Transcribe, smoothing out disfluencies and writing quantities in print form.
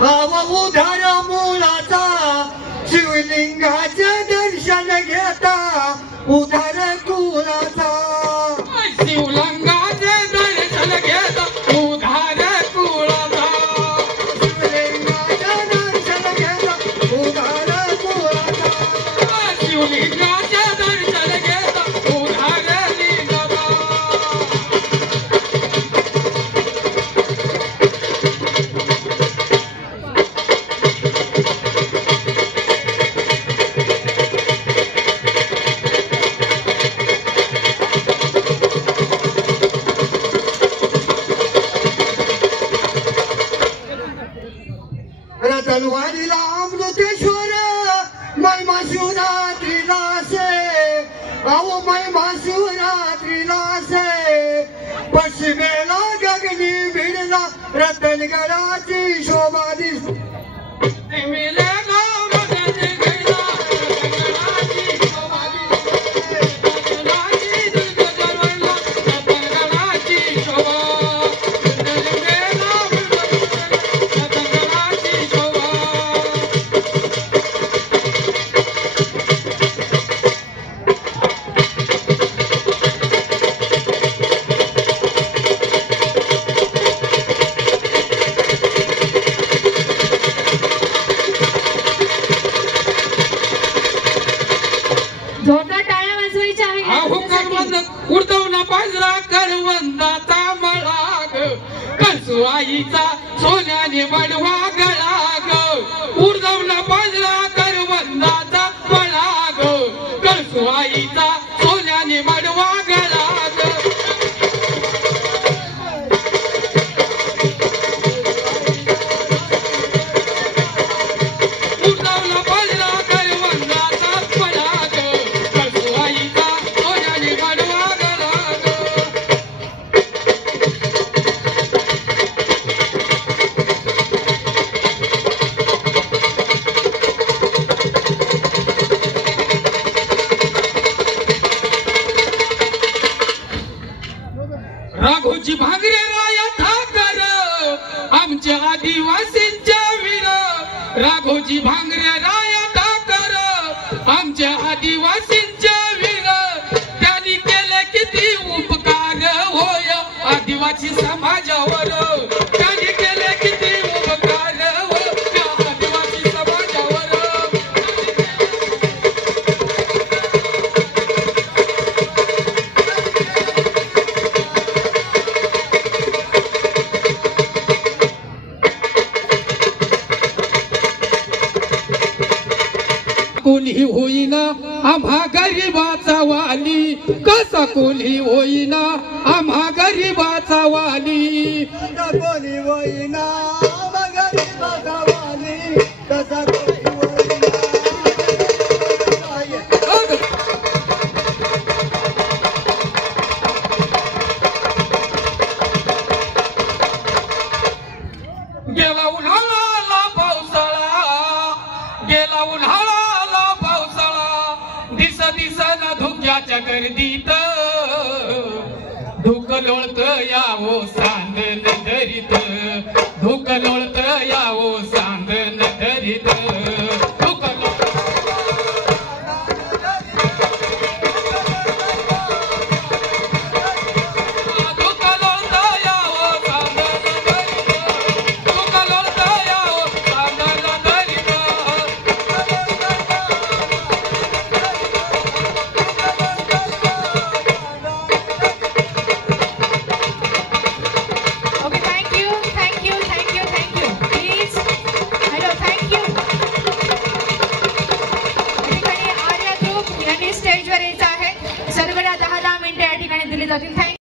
आव उधार मुळाचा शिवलिंगाचे दर्शन घेता उधार कुळाचा शिवलिंगाचे दर्शन घेता उधार कुळाचा शिवलिंगाचे दर्शन घेता उधार कुळाचा शिवलिंगाचे दर्शन घेता उधार लिंगाचा तलवारीला अमृतेश्वर महिमा शिवरात्रीला से अहो महिमा शिवरात्रीला से पश्चिमेला गगनी भिडला रतनगडाची शोभा दिसते उडवला बाजरा करवंदाचा मळाग कळसुआईचा सोन्याने बडवा गळाग उडवला बाजरा करवंदाचा मळाग कळसुआईचा सोन्याने बडवा गळाग उडवला बाजरा करवंदाचा मळाग कळसुआईचा सोन्याने बडवा राघोजी भांगरे राया ठाकर आमच्या आदिवासींच्या वीर राघोजी भांगरे राया ठाकर आमच्या आदिवासींच्या वीर त्यांनी केले किती उपकार होय आदिवासी समाजावर त्यांनी केले किती उपकार होय आदिवासी समाजावर कोणी होईना आम्हा गरीबाचा वाली कसा कोणी होईना आम्हा गरीबाचा वाली कोणी होईना गरीबाचा वाली कसा कोणी गेला उन्हाळा पावसाळा गेला उन्हाळा दिसना धुक्याच्या गर्दीत धुक लोळत यावो सांदल दरीत धुक लोळत यावो सांदल